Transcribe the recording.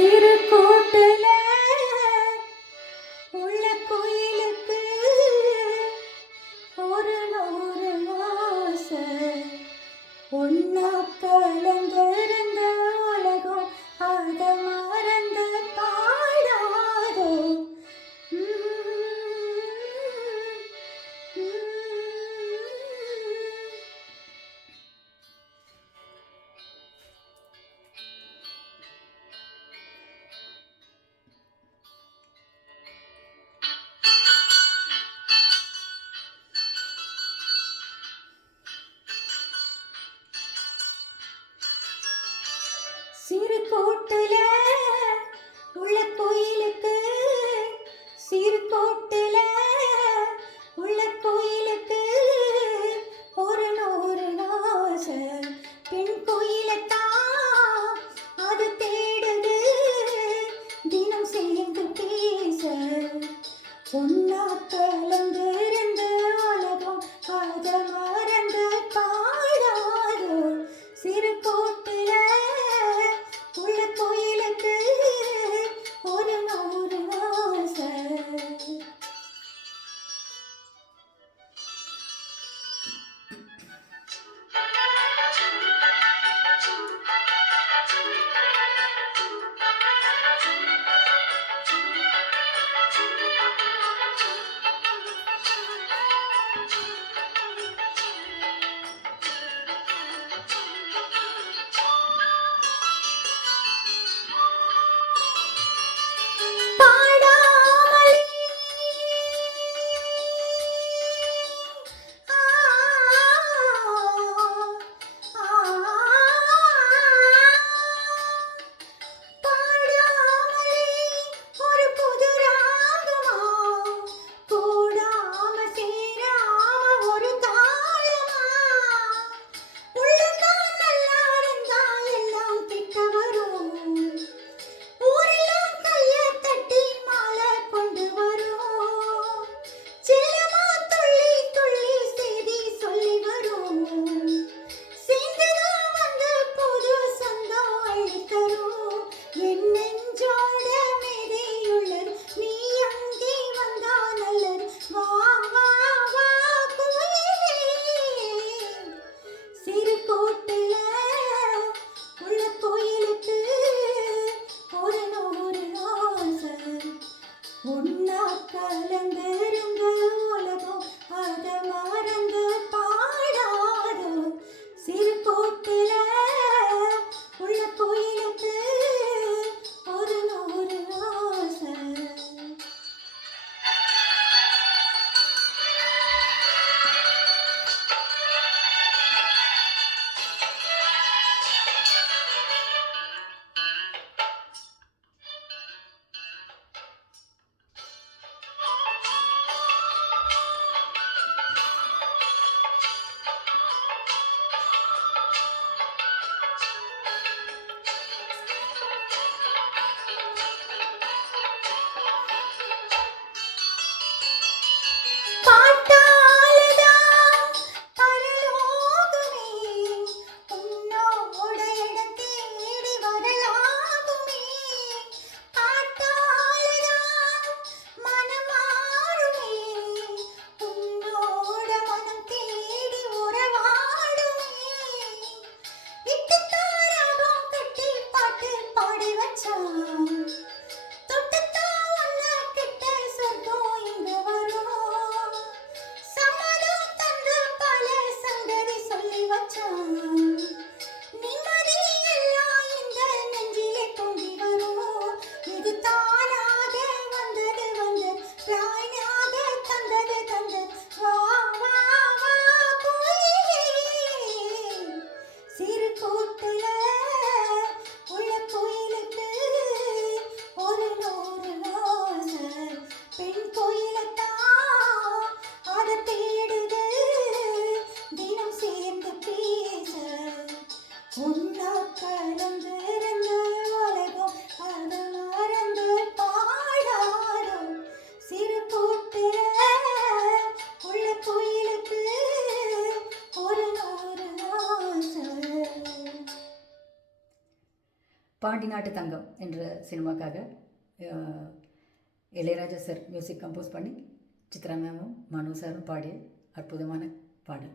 சிறு கூட்டுல உள்ள கோயிலுக்கு ஒரு நூறு ஆசை ஒன்னா கலந்திருந்த உலகம் அத மறந்து பாடாதோ. சிறு கூட்டுல உள்ள கோயிலுக்கு சிறு கூட்டுல உள்ள கோயிலுக்கு ஒரு நூறு ஆசை பெண் கோயிலத்தான் அது தேடுது தினம் சேர்ந்து பேச ஒன்னா கலந்து இருந்து உலகம் அத மறந்து பாடாதோ. சிறு கூட்டுல உள்ள கோயிலுக்கு ஒரு நூறு ஆசை. ஒன்னா கலந்திருந்த உலகம் அத மறந்து பாடாதோ. சிறு கூட்டுல உள்ள கோயிலுக்கு ஒரு நூறு ஆசை. பாண்டி நாட்டு தங்கம் என்ற சினிமாக்காக இளையராஜா சார் மியூசிக் கம்போஸ் பண்ணி சித்ரா மேமும் மனு சாரும் பாடிய அற்புதமான பாடல்.